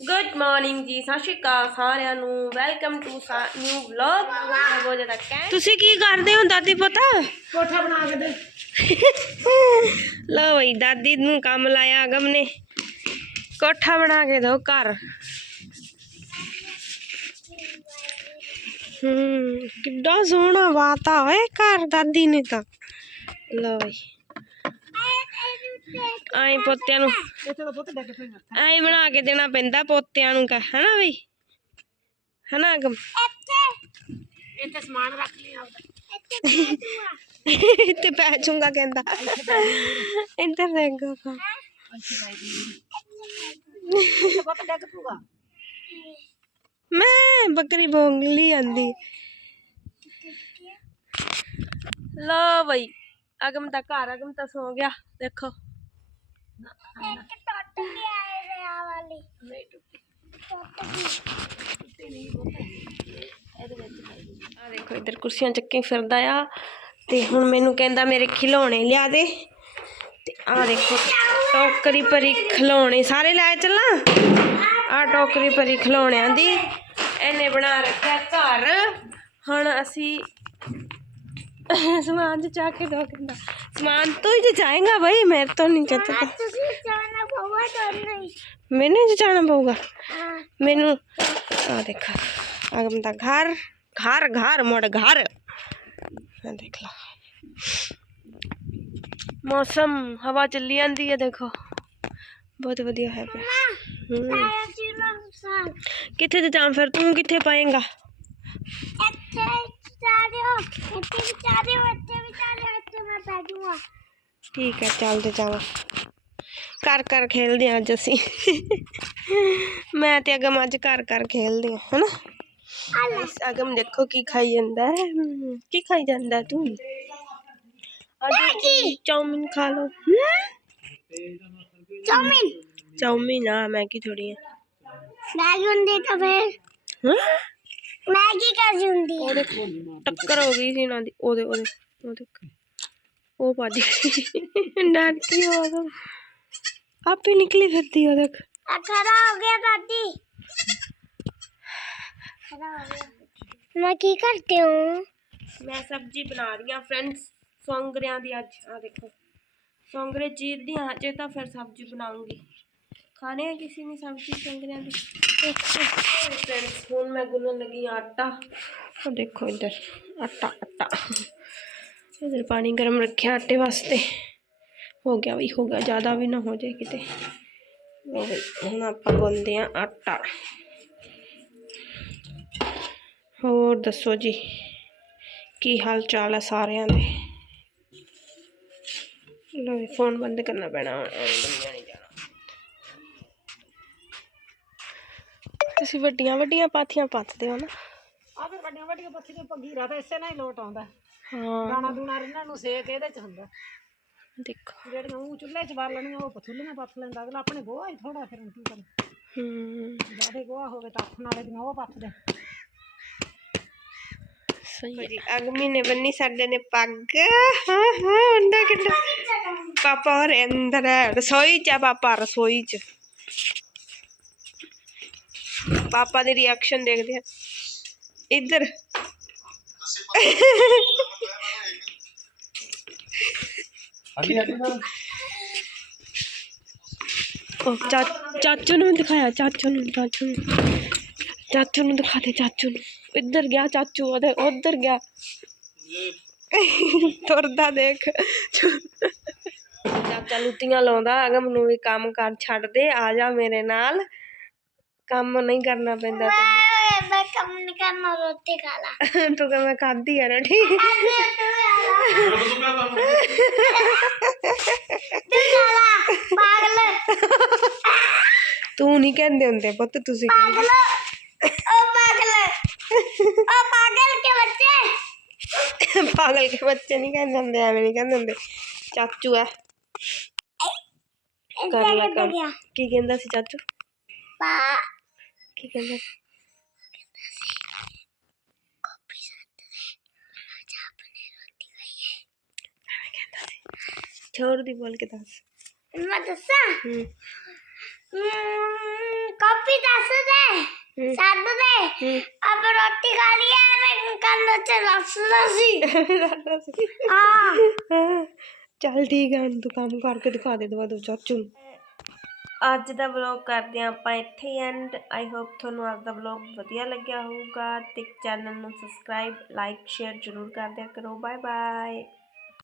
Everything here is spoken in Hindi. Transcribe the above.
ਗੁੱਡ ਮਾਰਨਿੰਗ ਜੀ ਸਤਿ ਸ਼੍ਰੀ ਅਕਾਲ ਸਾਰਿਆਂ ਨੂੰ ਵੈਲਕਮ ਟੂ ਨਿਊ ਵਲੌਗ ਬਹੁਤ ਜ਼ਿਆਦਾ ਕਹਿ ਤੁਸੀਂ ਕੀ ਕਰਦੇ ਹੋ ਦਾਦੀ ਪਤਾ ਕੋਠਾ ਬਣਾ ਕੇ ਦੇ ਲਓ ਬਈ ਦਾਦੀ ਨੂੰ ਕੰਮ ਲਾਇਆ ਅਗਮ ਨੇ ਕੋਠਾ ਬਣਾ ਕੇ ਦੋ ਘਰ ਹੂੰ ਕਿੱਡਾ ਸੋਹਣਾ ਬਾਤਾ ਓਏ ਘਰ ਦਾਦੀ ਨੇ ਤਾਂ ਲਓ ਬਈ ਆਈ ਪੋਤਿਆਂ ਨੂੰ। ਇੱਥੇ ਤਾਂ ਪੁੱਤ ਡੱਕ ਪਏਗਾ ਐਂ ਬਣਾ ਕੇ ਦੇਣਾ ਪੈਂਦਾ ਪੋਤਿਆਂ ਨੂੰ ਕਹ ਹਨਾ ਬਈ? ਹਨਾ ਅਗਮ ਇੱਥੇ ਸਮਾਨ ਰੱਖ ਲਈ ਆਪਦਾ। ਤੇ ਪੈ ਜਾਊਂਗਾ ਕਹਿੰਦਾ। ਇੱਥੇ ਡੱਕ ਪੂਗਾ ਮੈਂ ਬੱਕਰੀ ਬੋਂਗਲੀ ਆਂਦੀ। ਲੋ ਬਈ ਅਗਮ ਦਾ ਘਰ ਅਗਮ ਤਾਂ ਸੋ ਗਿਆ ਦੇਖੋ। ਆ ਦੇਖੋ ਇੱਧਰ ਕੁਰਸੀਆਂ ਚੱਕੀ ਫਿਰਦਾ ਆ। ਤੇ ਹੁਣ ਮੈਨੂੰ ਕਹਿੰਦਾ ਮੇਰੇ ਖਿਡੌਣੇ ਲਿਆ ਦੇ। ਤੇ ਆ ਦੇਖੋ ਟੋਕਰੀ ਭਰੀ ਖਿਡੌਣੇ ਸਾਰੇ ਲੈ ਚੱਲਾਂ? ਆ ਟੋਕਰੀ ਭਰੀ ਖਿਡੌਣਿਆਂ ਦੀ। ਇਹਨੇ ਬਣਾ ਰੱਖਿਆ ਘਰ। ਹੁਣ ਅਸੀਂ ਸਮਾਨ ਚ ਚਾ ਕੇ ਦੋ ਕਹਿੰਦਾ मान तो ही तो जाएगा भाई मैं तो नहीं जाता था। मैंने जो जाना पौगा मैनू देखा अगम था घर घर घर मोड़ घर। हाँ, देख लो। मौसम हवा चली आती है देखो। बहुत बढ़िया है। कितने तो जाम फिर तू कि पाएगा? ठीक है चलते चलो। कर कर खेल दिया अज असी। मैं तो अगम अज कर कर खेल हैं है ना? अगम देखो की खाई जाता है। की खाई जाता तू? चाउमीन खा लो। चाउमीन चाउमीन हाँ मैगी थोड़ी है। मैगी होंगी तो फिर। हाँ? मैगी कैसी होंगी टक्कर हो गई थी ना ओदे ओदे ओदे वो पाजी डरती हो तुम। आप ही निकली फिरती हो देख। खड़ा हो गया दादी। मैं की करती हूँ? मैं सब्ज़ी बना रही हूँ फ्रेंड्स सौंगरिया दी आज। आ देखो। सौंगरे चीर दी हाँ, आज तो फिर सब्ज़ी बनाऊँगी। खाने हैं किसी ने सब्ज़ी सौंगरिया दी? फ्रेंड्स हूँ मैं गुनन लगी आटा। देखो इधर आटा आटा। ਇੱਧਰ ਪਾਣੀ ਗਰਮ ਰੱਖਿਆ ਆਟੇ ਵਾਸਤੇ। ਹੋ ਗਿਆ ਵੀ ਹੋ ਗਿਆ। ਜ਼ਿਆਦਾ ਵੀ ਨਾ ਹੋ ਜਾਏ ਕਿਤੇ। ਲਓ ਬਈ, ਹੁਣ ਆਪਾਂ ਗੁੰਨਦੇ ਹਾਂ ਆਟਾ। ਹੋਰ ਦੱਸੋ ਜੀ, ਕੀ ਹਾਲ ਚਾਲ ਹੈ ਸਾਰਿਆਂ ਦੇ? ਲੋ ਫੋਨ ਬੰਦ ਕਰਨਾ ਪੈਣਾ ਨਹੀਂ ਜਾਣਾ। ਤੁਸੀਂ ਵੱਡੀਆਂ ਵੱਡੀਆਂ ਪਾਥੀਆਂ ਪੱਥਦੇ ਹੋ ਨਾ। ਆ ਫਿਰ ਵੱਡੀਆਂ ਵੱਡੀਆਂ ਪੱਥੀ ਪਗੀਰਾ ਤਾਂ ਇਸੇ ਨਾਲ ਹੀ ਲੋਟ ਆਉਂਦਾ। ਹਾਂ। ਦਾਣਾ ਦੂਣਾ ਇਹਨਾਂ ਨੂੰ ਸੇਕ ਇਹਦੇ ਚ ਹੁੰਦਾ। ਦੇਖੋ। ਜਿਹੜੀਆਂ ਉਹ ਚੁੱਲ੍ਹੇ ਚ ਬਾਲਣੀਆਂ ਉਹ ਪਥੂਲੀਆਂ ਪੱਥ ਲੈਂਦਾ। ਅਗਲਾ ਆਪਣੇ ਗੋਹਾ ਹੀ ਥੋੜਾ ਫਿਰ ਕੀ ਕਰ ਹੂੰ। ਜਿਆਦੇ ਗੋਹਾ ਹੋਵੇ ਤਾਂ ਅੱਖ ਨਾਲੇ ਦੀਆਂ ਉਹ ਪੱਥਦੇ ਸਹੀ ਜੀ ਅਗਮੀ ਨੇ ਬੰਨੀ ਸਾਡੇ ਨੇ ਪੱਗ। ਹਾਂ ਹਾਂ ਅੰਡਾ ਕਿੱਡਾ ਪਾਪਾ ਹੋਰ ਅੰਦਰ ਹੈ। ਰਸੋਈ ਚ ਆ ਪਾਪਾ ਰਸੋਈ ਚ। ਪਾਪਾ ਦੇ ਰਿਐਕਸ਼ਨ ਦੇਖਦੇ ਆ। ਇੱਧਰ। ਉਹ ਚਾ ਚਾਚੂ ਨੂੰ ਦਿਖਾਇਆ ਚਾਚੂ ਨੂੰ ਚਾਚੂ ਨੂੰ ਚਾਚੂ ਨੂੰ ਦਿਖਾ ਦੇ ਚਾਚੂ ਨੂੰ ਇੱਧਰ ਗਿਆ ਚਾਚੂ ਉਹਦੇ ਉੱਧਰ ਗਿਆ ਤੁਰਦਾ ਦੇਖ ਚਾਚਾ ਲੁੱਤੀਆਂ ਲਾਉਂਦਾ ਅਗਮ ਨੂੰ ਵੀ ਕੰਮ ਕਰ ਛੱਡ ਦੇ ਆ ਜਾ ਮੇਰੇ ਨਾਲ ਕੰਮ ਨਹੀਂ ਕਰਨਾ ਪੈਂਦਾ ਤੈਨੂੰ रोटी खाला। तो क्या मैं खाती है ना ठीक? तो तू नहीं कहते होंगे पुत तुसी पागल। ओ पागल। ओ पागल के बच्चे। पागल के बच्चे नहीं कहते होंगे एवें नहीं कहते होंगे। चाचू है। कर ला कर। की सी चाचू? पा की छोड़ दी बोल के दस मदसा कॉफ़ी दस दे साथ दे अब रोटी खा लिया मैं कंदो से दस रसी हाँ चल ठीक है तू तो काम करके दिखा दे दो चाचू ਅੱਜ ਦਾ ਵਲੌਗ ਕਰਦੇ ਹਾਂ ਆਪਾਂ ਇੱਥੇ ਹੀ ਐਂਡ ਆਈ ਹੋਪ ਤੁਹਾਨੂੰ ਅੱਜ ਦਾ ਵਲੌਗ ਵਧੀਆ ਲੱਗਿਆ ਹੋਊਗਾ। ਤੇ ਚੈਨਲ ਨੂੰ ਸਬਸਕ੍ਰਾਈਬ ਲਾਈਕ ਸ਼ੇਅਰ ਜ਼ਰੂਰ ਕਰ ਦਿਆ ਕਰੋ। Bye bye